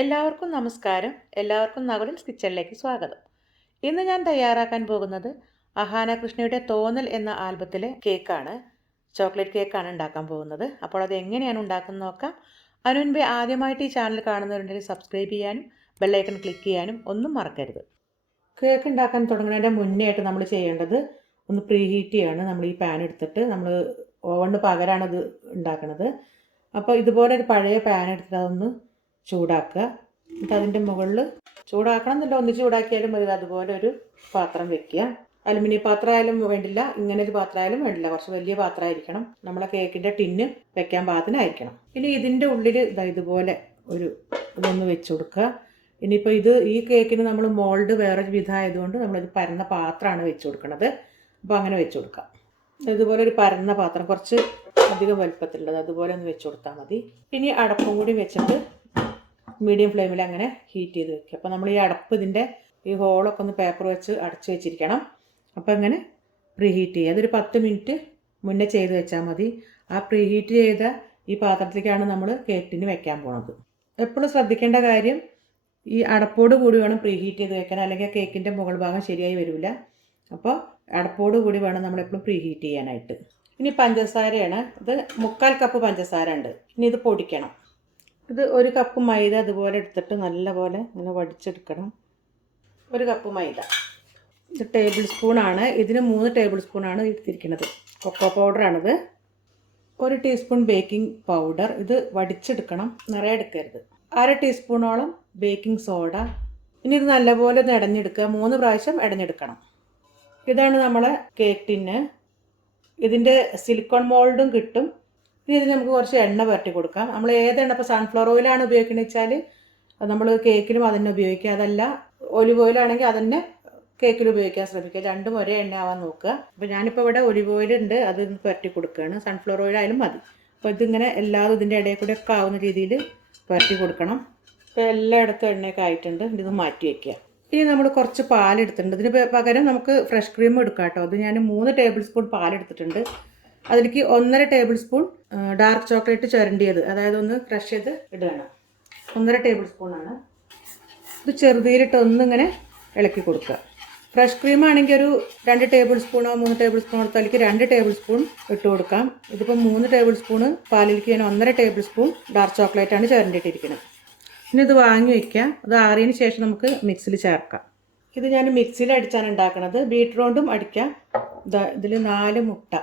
എല്ലാവർക്കും നമസ്കാരം. എല്ലാവർക്കും നകുലൻസ് കിച്ചണിലേക്ക് സ്വാഗതം. ഇന്ന് ഞാൻ തയ്യാറാക്കാൻ പോകുന്നത് അഹാന കൃഷ്ണയുടെ തോന്നൽ എന്ന ആൽബത്തിലെ കേക്കാണ്. ചോക്ലേറ്റ് കേക്കാണ് ഉണ്ടാക്കാൻ പോകുന്നത്. അപ്പോൾ അത് എങ്ങനെയാണ് ഉണ്ടാക്കുന്നത് നോക്കാം. അതിനു മുൻപേ ആദ്യമായിട്ട് ഈ ചാനൽ കാണുന്നവരുണ്ടെങ്കിൽ സബ്സ്ക്രൈബ് ചെയ്യാനും ബെല്ലൈക്കൺ ക്ലിക്ക് ചെയ്യാനും ഒന്നും മറക്കരുത്. കേക്ക് ഉണ്ടാക്കാൻ തുടങ്ങുന്നതിൻ്റെ മുന്നേ ആയിട്ട് നമ്മൾ ചെയ്യേണ്ടത് ഒന്ന് പ്രീ ഹീറ്റ് ചെയ്യാണ്. നമ്മൾ ഈ പാൻ എടുത്തിട്ട് നമ്മൾ ഓവണിന് പകരമാണ് ഇത് ഉണ്ടാക്കുന്നത്. അപ്പോൾ ഇതുപോലെ ഒരു പഴയ പാൻ എടുത്തിട്ട് അതൊന്ന് ചൂടാക്കുക. എന്നിട്ട് അതിൻ്റെ മുകളിൽ ചൂടാക്കണം എന്നില്ല, ഒന്ന് ചൂടാക്കിയാലും മതി. അതുപോലെ ഒരു പാത്രം വെക്കുക. അലുമിനിയം പാത്രം ആയാലും വേണ്ടില്ല, ഇങ്ങനെ ഒരു പാത്രം ആയാലും വേണ്ടില്ല, കുറച്ച് വലിയ പാത്രമായിരിക്കണം. നമ്മളെ കേക്കിൻ്റെ ടിന്ന് വെക്കാൻ പാകത്തിനായിരിക്കണം. ഇനി ഇതിൻ്റെ ഉള്ളിൽ ഇതുപോലെ ഇതൊന്ന് വെച്ച് കൊടുക്കുക. ഇനിയിപ്പോൾ ഈ കേക്കിന് നമ്മൾ മോൾഡ് വേറെ വിധമായതുകൊണ്ട് നമ്മളൊരു പരന്ന പാത്രമാണ് വെച്ച് കൊടുക്കുന്നത്. അപ്പോൾ അങ്ങനെ വെച്ച് കൊടുക്കാം. ഇതുപോലെ ഒരു പരന്ന പാത്രം, കുറച്ച് അധികം വലുപ്പത്തിലുള്ളത്, അതുപോലെ ഒന്ന് വെച്ച് കൊടുത്താൽ മതി. ഇനി അടപ്പും കൂടി വെച്ചിട്ട് മീഡിയം ഫ്ലെയിമിൽ അങ്ങനെ ഹീറ്റ് ചെയ്ത് വെക്കുക. അപ്പോൾ നമ്മൾ ഈ അടപ്പ് ഇതിൻ്റെ ഈ ഹോളൊക്കെ ഒന്ന് പേപ്പർ വെച്ച് അടച്ച് വെച്ചിരിക്കണം. അപ്പോൾ അങ്ങനെ പ്രീ ഹീറ്റ് ചെയ്യുക. അതൊരു 10 മിനിറ്റ് മുന്നേ ചെയ്ത് വെച്ചാൽ മതി. ആ പ്രീ ഹീറ്റ് ചെയ്ത ഈ പാത്രത്തിലേക്കാണ് നമ്മൾ കേക്കിന് വെക്കാൻ പോണത്. എപ്പോഴും ശ്രദ്ധിക്കേണ്ട കാര്യം, ഈ അടപ്പോട് കൂടി വേണം പ്രീ ഹീറ്റ് ചെയ്ത് വെക്കാൻ, അല്ലെങ്കിൽ കേക്കിൻ്റെ മുകൾ ഭാഗം ശരിയായി വരില്ല. അപ്പോൾ അടപ്പോട് കൂടി വേണം നമ്മളെപ്പോഴും പ്രീ ഹീറ്റ് ചെയ്യാനായിട്ട്. ഇനി പഞ്ചസാരയാണ്. ഇത് 1/4 കപ്പ് പഞ്ചസാര ഉണ്ട്. ഇനി ഇത് പൊടിക്കണം. ഇത് 1 കപ്പ് മൈദ അതുപോലെ എടുത്തിട്ട് നല്ലപോലെ ഇങ്ങനെ വടിച്ചെടുക്കണം. 1 കപ്പ് മൈദ. ഇത് ടേബിൾ സ്പൂണാണ്. ഇതിന് 3 ടേബിൾ സ്പൂണാണ് എടുത്തിരിക്കുന്നത്. കൊക്കോ പൗഡറാണിത്. 1 teaspoon baking powder. ഇത് വടിച്ചെടുക്കണം, നിറയെ എടുക്കരുത്. 1/2 ടീസ്പൂണോളം ബേക്കിംഗ് സോഡ. ഇനി ഇത് നല്ലപോലെ ഒന്ന് ഇടഞ്ഞെടുക്കുക. 3 പ്രാവശ്യം ഇടഞ്ഞെടുക്കണം. ഇതാണ് നമ്മളെ കേക്ക് ടിന്ന്. ഇതിൻ്റെ സിലിക്കോൺ മോൾഡും കിട്ടും. ഇനി ഇതിന് നമുക്ക് കുറച്ച് എണ്ണ പുരട്ടി കൊടുക്കാം. നമ്മൾ ഏതെണ്ണ, ഇപ്പോൾ സൺഫ്ലവർ ഓയിലാണ് ഉപയോഗിക്കുന്നത് വെച്ചാൽ നമ്മൾ കേക്കിലും അതന്നെ ഉപയോഗിക്കുക. അതല്ല ഒലിവ് ഓയിലാണെങ്കിൽ അതന്നെ കേക്കിൽ ഉപയോഗിക്കാൻ ശ്രമിക്കുക. രണ്ടും ഒരേ എണ്ണ ആവാൻ നോക്കുക. അപ്പോൾ ഞാനിപ്പോൾ ഇവിടെ ഒലിവ് ഓയിൽ ഉണ്ട്, അത് പുരട്ടി കൊടുക്കുകയാണ്. സൺഫ്ലവർ ഓയിൽ ആയാലും മതി. അപ്പോൾ ഇതിങ്ങനെ എല്ലാതും ഇതിൻ്റെ ഇടയിൽ കൂടെ ഒക്കെ ആവുന്ന രീതിയിൽ പുരട്ടി കൊടുക്കണം. ഇപ്പോൾ എല്ലായിടത്തും എണ്ണയൊക്കെ ആയിട്ടുണ്ട്. ഇത് മാറ്റി വയ്ക്കുക. ഇനി നമ്മൾ കുറച്ച് പാലെടുത്തിട്ടുണ്ട്. ഇതിന് പകരം നമുക്ക് ഫ്രഷ് ക്രീം എടുക്കാം കേട്ടോ. അത് ഞാൻ 3 ടേബിൾ സ്പൂൺ പാലെടുത്തിട്ടുണ്ട്. അതിലേക്ക് 1.5 ടേബിൾ സ്പൂൺ ഡാർക്ക് ചോക്ലേറ്റ് ചുരണ്ടിയത്, അതായത് ഒന്ന് ക്രഷ് ചെയ്ത് ഇടുകയാണ്. 1.5 ടേബിൾ സ്പൂണാണ്. ഇത് ചെറുതീരിട്ട് ഒന്നിങ്ങനെ ഇളക്കി കൊടുക്കുക. ഫ്രഷ് ക്രീം ആണെങ്കിൽ ഒരു 2 ടേബിൾ സ്പൂണോ 3 ടേബിൾ സ്പൂണോ എടുത്താലേക്ക് 2 ടേബിൾ സ്പൂൺ ഇട്ട് കൊടുക്കാം. ഇതിപ്പോൾ 3 ടേബിൾ സ്പൂണ് പാലിലേക്ക് ഞാൻ 1.5 ടേബിൾ സ്പൂൺ ഡാർക്ക് ചോക്ലേറ്റാണ് ചുരണ്ടിയിട്ടിരിക്കുന്നത്. ഇനി ഇത് വാങ്ങി വയ്ക്കുക. അത് ആറിയതിന് ശേഷം നമുക്ക് മിക്സിയിൽ ചേർക്കാം. ഇത് ഞാൻ മിക്സിയിൽ അടിച്ചാണ് ഉണ്ടാക്കുന്നത്. ബീറ്റർ കൊണ്ടും അടിക്കാം. ഇതിൽ 4 മുട്ട,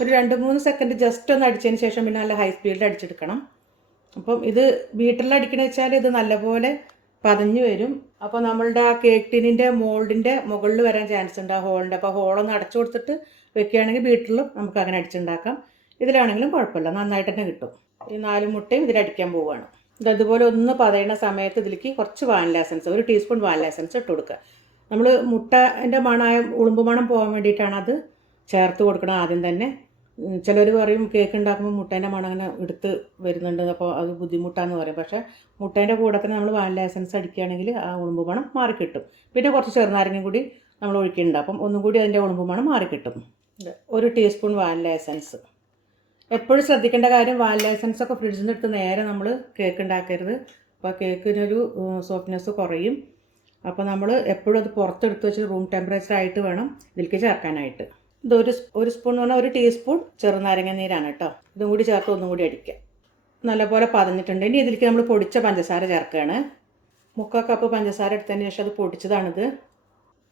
ഒരു 2-3 സെക്കൻഡ് ജസ്റ്റ് ഒന്ന് അടിച്ചതിന് ശേഷം പിന്നെ നല്ല ഹൈ സ്പീഡിൽ അടിച്ചെടുക്കണം. അപ്പം ഇത് ബീറ്ററിൽ അടിക്കണമെന്ന് വെച്ചാൽ ഇത് നല്ലപോലെ പതഞ്ഞ് വരും. അപ്പോൾ നമ്മളുടെ ആ കേക്ക് ടിന്നിൻ്റെ മോൾഡിൻ്റെ മുകളിൽ വരാൻ ചാൻസ് ഉണ്ട്, ആ ഹോളിൻ്റെ. അപ്പോൾ ഹോളൊന്ന് അടച്ചു കൊടുത്തിട്ട് വെക്കുകയാണെങ്കിൽ ബീറ്ററിലും നമുക്ക് അങ്ങനെ അടിച്ചുണ്ടാക്കാം. ഇതിലാണെങ്കിലും കുഴപ്പമില്ല, നന്നായിട്ട് തന്നെ കിട്ടും. ഈ 4 മുട്ടയും ഇതിലടിക്കാൻ പോവുകയാണ്. ഇതുപോലെ ഒന്ന് പതയുന്ന സമയത്ത് ഇതിലേക്ക് കുറച്ച് vanilla essence, 1 teaspoon vanilla essence ഇട്ട് കൊടുക്കുക. നമ്മൾ മുട്ടൻ്റെ മണമായ ഉളുമ്പ് മണം പോകാൻ വേണ്ടിയിട്ടാണ് അത് ചേർത്ത് കൊടുക്കണം ആദ്യം തന്നെ. ചിലർ പറയും കേക്ക് ഉണ്ടാക്കുമ്പോൾ മുട്ടേൻ്റെ മണം അങ്ങനെ എടുത്ത് വരുന്നുണ്ട്, അപ്പോൾ അത് ബുദ്ധിമുട്ടാന്ന് പറയും. പക്ഷേ മുട്ടേൻ്റെ കൂടെ തന്നെ നമ്മൾ വാനില എസൻസ് അടിക്കുകയാണെങ്കിൽ ആ ഉളുമ്പ് മണം മാറിക്കിട്ടും. പിന്നെ കുറച്ച് ചെറുനാരങ്ങയും കൂടി നമ്മൾ ഒഴിക്കുന്നുണ്ട്, അപ്പം ഒന്നും കൂടി അതിൻ്റെ ഉളുമ്പ് മണം മാറിക്കിട്ടും. 1 ടീസ്പൂൺ വാനില എസൻസ്. എപ്പോഴും ശ്രദ്ധിക്കേണ്ട കാര്യം, വാനില എസൻസ് ഒക്കെ ഫ്രിഡ്ജിൽ നിന്ന് എടുത്ത് നേരെ നമ്മൾ കേക്ക് ഉണ്ടാക്കരുത്. അപ്പോൾ കേക്കിനൊരു സോഫ്റ്റ്നെസ് കുറയും. അപ്പോൾ നമ്മൾ എപ്പോഴും അത് പുറത്തെടുത്ത് വെച്ച് റൂം ടെമ്പറേച്ചർ ആയിട്ട് വേണം ഇതിലേക്ക് ചേർക്കാനായിട്ട്. ഇത് ഒരു സ്പൂൺ എന്ന് പറഞ്ഞാൽ 1 ടീസ്പൂൺ ചെറുനാരങ്ങ നീരാണ് കേട്ടോ. ഇതും കൂടി ചേർത്ത് ഒന്നും കൂടി അടിക്കുക. നല്ലപോലെ പതഞ്ഞിട്ടുണ്ട്. ഇനി ഇതിലേക്ക് നമ്മൾ പൊടിച്ച പഞ്ചസാര ചേർക്കുകയാണ്. 3/4 കപ്പ് പഞ്ചസാര എടുത്തതിന് ശേഷം അത് പൊടിച്ചതാണിത്.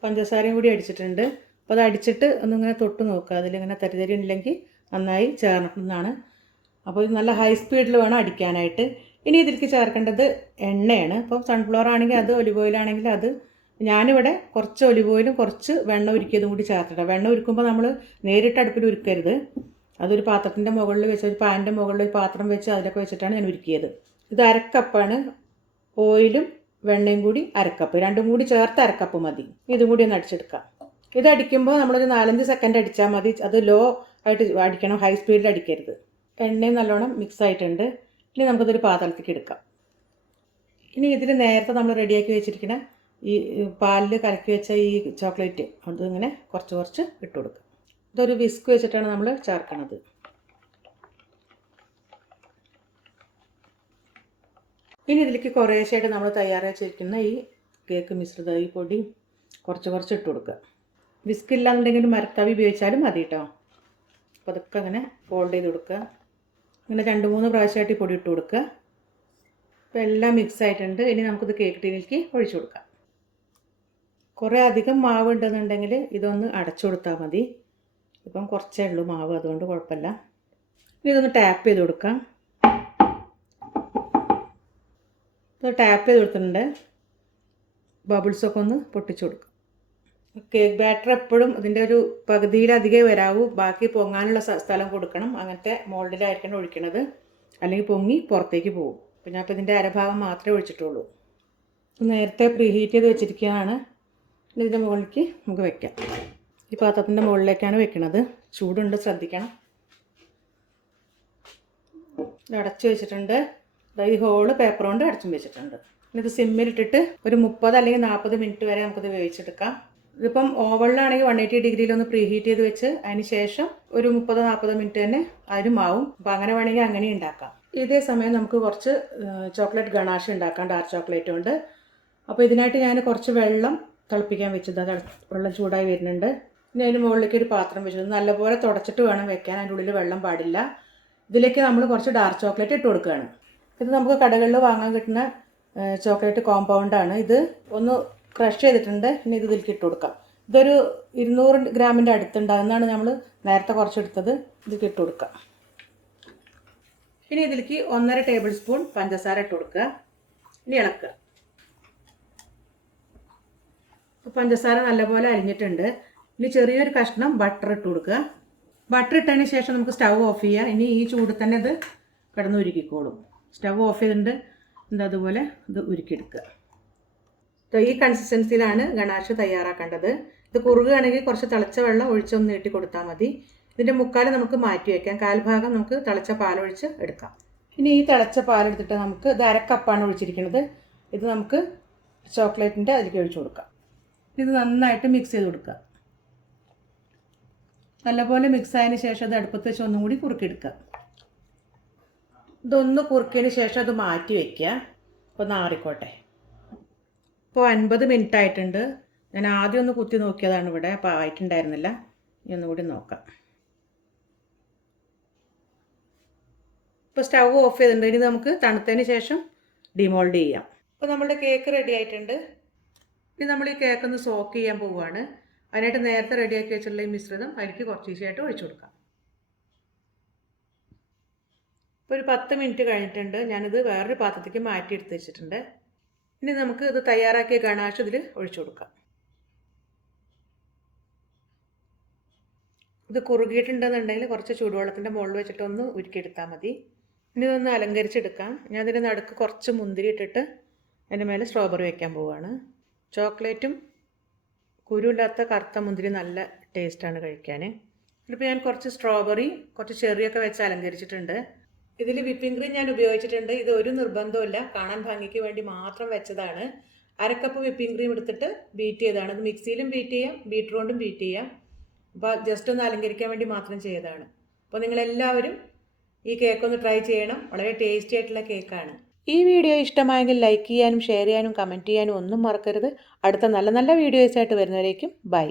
പഞ്ചസാരയും കൂടി അടിച്ചിട്ടുണ്ട്. അപ്പോൾ അത് അടിച്ചിട്ട് ഒന്നിങ്ങനെ തൊട്ട് നോക്കുക. അതിലിങ്ങനെ തരി ഉണ്ടെങ്കിൽ നന്നായി ചേർക്കുന്നതാണ്. അപ്പോൾ ഇത് നല്ല ഹൈ സ്പീഡിൽ വേണം അടിക്കാനായിട്ട്. ഇനി ഇതിലേക്ക് ചേർക്കേണ്ടത് എണ്ണയാണ്. ഇപ്പോൾ സൺഫ്ലവർ ആണെങ്കിൽ അത്, ഒലിവ് ഓയിലാണെങ്കിൽ അത്. ഞാനിവിടെ കുറച്ച് ഒലിവ് ഓയിലും കുറച്ച് വെണ്ണ ഉരുക്കിയതും കൂടി ചേർത്തിട്ടാണ്. വെണ്ണ ഉരുക്കുമ്പോൾ നമ്മൾ നേരിട്ട് അടുപ്പിൽ ഉരുക്കരുത്. അതൊരു പാത്രത്തിൻ്റെ മുകളിൽ വെച്ച്, ഒരു പാനിൻ്റെ മുകളിൽ ഒരു പാത്രം വെച്ച് അതിലൊക്കെ വെച്ചിട്ടാണ് ഞാൻ ഉരുക്കിയത്. ഇത് 1/2 കപ്പാണ്. ഓയിലും വെണ്ണയും കൂടി 1/2 കപ്പ്, രണ്ടും കൂടി ചേർത്ത് 1/2 കപ്പ് മതി. ഇതും കൂടി ഒന്ന് അടിച്ചെടുക്കാം. ഇത് അടിക്കുമ്പോൾ നമ്മളൊരു 4-5 സെക്കൻഡ് അടിച്ചാൽ മതി. അത് ലോ ആയിട്ട് അടിക്കണം, ഹൈ സ്പീഡിൽ അടിക്കരുത്. എണ്ണയും നല്ലോണം മിക്സ് ആയിട്ടുണ്ട്. ഇനി നമുക്കതൊരു പാത്രത്തിലേക്ക് എടുക്കാം. ഇനി ഇതിൽ നേരത്തെ നമ്മൾ റെഡിയാക്കി വെച്ചിരിക്കുന്ന ഈ പാലിൽ കലക്കി വെച്ച ഈ ചോക്ലേറ്റ് അതിങ്ങനെ കുറച്ച് ഇട്ട് കൊടുക്കുക. ഇതൊരു വിസ്ക് വെച്ചിട്ടാണ് നമ്മൾ ചേർക്കണത്. ഇനി ഇതിലേക്ക് കുറേശ്ശായിട്ട് നമ്മൾ തയ്യാറാക്കി വെച്ചിരിക്കുന്ന ഈ കേക്ക് മിശ്രിതം ഈ പൊടി കുറച്ച് ഇട്ട് കൊടുക്കുക. വിസ്ക് ഇല്ലാന്നുണ്ടെങ്കിൽ മരത്തവി ഉപയോഗിച്ചാലും മതി കേട്ടോ. അപ്പോൾ അതൊക്കെ അങ്ങനെ ഫോൾഡ് ചെയ്ത് കൊടുക്കുക. അങ്ങനെ 2-3 പ്രാവശ്യമായിട്ട് ഈ പൊടി ഇട്ട് കൊടുക്കുക. അപ്പോൾ എല്ലാം മിക്സ് ആയിട്ടുണ്ട്. ഇനി നമുക്കിത് കേക്ക് ടീനിലേക്ക് ഒഴിച്ചു കൊടുക്കാം. കുറേ അധികം മാവ് ഉണ്ടെന്നുണ്ടെങ്കിൽ ഇതൊന്ന് അടച്ചു കൊടുത്താൽ മതി. ഇപ്പം കുറച്ചേ ഉള്ളൂ മാവ്, അതുകൊണ്ട് കുഴപ്പമില്ല. ഇനി ഇതൊന്ന് ടാപ്പ് ചെയ്ത് കൊടുക്കാം. ഇത് ടാപ്പ് ചെയ്ത് കൊടുത്തിട്ടുണ്ട്. ബബിൾസൊക്കെ ഒന്ന് പൊട്ടിച്ചു കൊടുക്കാം. കേക്ക് ബാറ്റർ എപ്പോഴും ഇതിൻ്റെ ഒരു പകുതിയിലധികമേ വരാവൂ. ബാക്കി പൊങ്ങാനുള്ള സ്ഥലം കൊടുക്കണം. അങ്ങനത്തെ മോൾഡിലായിരിക്കണം ഒഴിക്കണത്, അല്ലെങ്കിൽ പൊങ്ങി പുറത്തേക്ക് പോകും. അപ്പോൾ ഞാൻ ഇപ്പോൾ ഇതിൻ്റെ അരഭാഗം മാത്രമേ ഒഴിച്ചിട്ടുള്ളൂ. നേരത്തെ പ്രീ ഹീറ്റ് ചെയ്ത് വെച്ചിരിക്കുകയാണ്. ഇതിൻ്റെ മുകളിലേക്ക് നമുക്ക് വെക്കാം. ഈ പാത്രത്തിൻ്റെ മുകളിലേക്കാണ് വെക്കുന്നത്. ചൂടുണ്ട്, ശ്രദ്ധിക്കണം. ഇത് അടച്ചു വെച്ചിട്ടുണ്ട്. ഈ ഹോള് പേപ്പർ കൊണ്ട് അടച്ചും വെച്ചിട്ടുണ്ട്. ഇത് സിമ്മിലിട്ടിട്ട് ഒരു 30 അല്ലെങ്കിൽ 40 മിനിറ്റ് വരെ നമുക്കിത് വേവിച്ചെടുക്കാം. ഇതിപ്പം ഓവണിലാണെങ്കിൽ 180 ഡിഗ്രിയിലൊന്ന് പ്രീ ഹീറ്റ് ചെയ്ത് വെച്ച് അതിന് ശേഷം ഒരു 30-40 മിനിറ്റ് തന്നെ അതിനും ആവും. അപ്പോൾ അങ്ങനെ വേണമെങ്കിൽ അങ്ങനെ ഉണ്ടാക്കാം. ഇതേ സമയം നമുക്ക് കുറച്ച് ചോക്ലേറ്റ് ഗണാഷ് ഉണ്ടാക്കാം, ഡാർക്ക് ചോക്ലേറ്റ് കൊണ്ട്. അപ്പോൾ ഇതിനായിട്ട് ഞാൻ കുറച്ച് വെള്ളം തിളപ്പിക്കാൻ വെച്ചത്. വെള്ളം ചൂടായി വരുന്നുണ്ട്. ഇനി അതിന് മുകളിലേക്ക് ഒരു പാത്രം വെച്ചത് നല്ലപോലെ തുടച്ചിട്ട് വേണം വെക്കാൻ. അതിൻ്റെ ഉള്ളിൽ വെള്ളം പാടില്ല. ഇതിലേക്ക് നമ്മൾ കുറച്ച് ഡാർക്ക് ചോക്ലേറ്റ് ഇട്ട് കൊടുക്കുകയാണ്. ഇത് നമുക്ക് കടകളിൽ വാങ്ങാൻ കിട്ടുന്ന ചോക്ലേറ്റ് കോമ്പൗണ്ടാണ്. ഇത് ഒന്ന് ക്രഷ് ചെയ്തിട്ടുണ്ട്. ഇനി ഇത് ഇതിലേക്ക് ഇട്ട് കൊടുക്കാം. ഇതൊരു 200 ഗ്രാമിൻ്റെ അടുത്തുണ്ട്. അതെന്നാണ് നമ്മൾ നേരത്തെ കുറച്ചെടുത്തത്. ഇതിലേക്ക് ഇട്ട് കൊടുക്കാം. ഇനി ഇതിലേക്ക് 1.5 ടേബിൾ സ്പൂൺ പഞ്ചസാര ഇട്ട് കൊടുക്കുക. ഇനി ഇളക്കുക. പഞ്ചസാര നല്ലപോലെ അരിഞ്ഞിട്ടുണ്ട്. ഇനി ചെറിയൊരു കഷ്ണം ബട്ടർ ഇട്ട് കൊടുക്കുക. ബട്ടർ ഇട്ടതിന് ശേഷം നമുക്ക് സ്റ്റവ് ഓഫ് ചെയ്യാം. ഇനി ഈ ചൂട് തന്നെ ഇത് കിടന്ന് ഉരുക്കിക്കോളും. സ്റ്റവ് ഓഫ് ചെയ്തിട്ടുണ്ട്. അതുപോലെ ഇത് ഉരുക്കിയെടുക്കുക. ഈ കൺസിസ്റ്റൻസിയിലാണ് ഗണാഷ് തയ്യാറാക്കേണ്ടത്. ഇത് കുറുകുകയാണെങ്കിൽ കുറച്ച് തിളച്ച വെള്ളം ഒഴിച്ചൊന്ന് നീട്ടി കൊടുത്താൽ മതി. ഇതിൻ്റെ മുക്കാൽ നമുക്ക് മാറ്റി വയ്ക്കാം. കാൽഭാഗം നമുക്ക് തിളച്ച പാലൊഴിച്ച് എടുക്കാം. ഇനി ഈ തിളച്ച പാലെടുത്തിട്ട് നമുക്ക് ഇത് 1/2 കപ്പാണ് ഒഴിച്ചിരിക്കുന്നത്. ഇത് നമുക്ക് ചോക്ലേറ്റിൻ്റെ അതിലേക്ക് ഒഴിച്ചു കൊടുക്കാം. ഇത് നന്നായിട്ട് മിക്സ് ചെയ്ത് കൊടുക്കുക. നല്ലപോലെ മിക്സ് ആയതിന് ശേഷം അത് അടുപ്പത്ത് വെച്ച് ഒന്നും കൂടി കുറുക്കിയെടുക്കുക. ഇതൊന്ന് കുറുക്കിയതിന് ശേഷം അത് മാറ്റി വയ്ക്കുക. അപ്പോൾ നാറിക്കോട്ടെ. ഇപ്പോൾ 50 മിനിറ്റ് ആയിട്ടുണ്ട്. ഞാൻ ആദ്യം ഒന്ന് കുത്തി നോക്കിയതാണ് ഇവിടെ, അപ്പോൾ ആയിട്ടുണ്ടായിരുന്നില്ല. ഇനി ഒന്നുകൂടി നോക്കാം. ഇപ്പോൾ സ്റ്റവ് ഓഫ് ചെയ്തിട്ടുണ്ട്. ഇനി നമുക്ക് തണുത്തതിന് ശേഷം ഡിമോൾഡ് ചെയ്യാം. അപ്പോൾ നമ്മുടെ കേക്ക് റെഡി ആയിട്ടുണ്ട്. ഇനി നമ്മൾ ഈ കേക്ക് ഒന്ന് സോക്ക് ചെയ്യാൻ പോവുകയാണ്. അതിനായിട്ട് നേരത്തെ റെഡിയാക്കി വെച്ചിട്ടുള്ള ഈ മിശ്രിതം അതിലേക്ക് കുറച്ച് ഈസിയായിട്ട് ഒഴിച്ചു കൊടുക്കാം. ഇപ്പോൾ ഒരു 10 മിനിറ്റ് കഴിഞ്ഞിട്ടുണ്ട്. ഞാനിത് വേറൊരു പാത്രത്തേക്ക് മാറ്റി എടുത്ത് വെച്ചിട്ടുണ്ട്. ഇനി നമുക്ക് ഇത് തയ്യാറാക്കിയ ഗണാഷ് ഇതിൽ ഒഴിച്ചു കൊടുക്കാം. ഇത് കുറുകിയിട്ടുണ്ടെന്നുണ്ടെങ്കിൽ കുറച്ച് ചൂടുവെള്ളത്തിൻ്റെ മുകളിൽ വെച്ചിട്ട് ഒന്ന് ഉരുക്കിയെടുത്താൽ മതി. ഇനി ഇതൊന്ന് അലങ്കരിച്ചെടുക്കാം. ഞാൻ ഇതിൻ്റെ നടുക്ക് കുറച്ച് മുന്തിരി ഇട്ടിട്ട് അതിൻ്റെ മേലെ സ്ട്രോബെറി വയ്ക്കാൻ പോവുകയാണ്. ചോക്ലേറ്റും കുരുവില്ലാത്ത കറുത്ത മുന്തിരി നല്ല ടേസ്റ്റാണ് കഴിക്കാൻ. ഇതിപ്പോൾ ഞാൻ കുറച്ച് സ്ട്രോബെറി, കുറച്ച് ചെറിയൊക്കെ വെച്ച് അലങ്കരിച്ചിട്ടുണ്ട്. ഇതിൽ വിപ്പിംഗ് ക്രീം ഞാൻ ഉപയോഗിച്ചിട്ടുണ്ട്. ഇത് ഒരു നിർബന്ധമില്ല, കാണാൻ ഭംഗിക്ക് വേണ്ടി മാത്രം വെച്ചതാണ്. 1/2 കപ്പ് വിപ്പിംഗ് ക്രീം എടുത്തിട്ട് ബീറ്റ് ചെയ്തതാണ്. ഇത് മിക്സിയിലും ബീറ്റ് ചെയ്യാം, ബീറ്റർ കൊണ്ടും ബീറ്റ് ചെയ്യാം. അപ്പോൾ ജസ്റ്റ് ഒന്ന് അലങ്കരിക്കാൻ വേണ്ടി മാത്രം ചെയ്തതാണ്. അപ്പോൾ നിങ്ങളെല്ലാവരും ഈ കേക്കൊന്ന് ട്രൈ ചെയ്യണം. വളരെ ടേസ്റ്റി ആയിട്ടുള്ള കേക്കാണ്. ഈ വീഡിയോ ഇഷ്ടമായെങ്കിൽ ലൈക്ക് ചെയ്യാനും ഷെയർ ചെയ്യാനും കമൻറ്റ് ചെയ്യാനും ഒന്നും മറക്കരുത്. അടുത്ത നല്ല നല്ല വീഡിയോസായിട്ട് വരുന്നവരേക്കും ബൈ.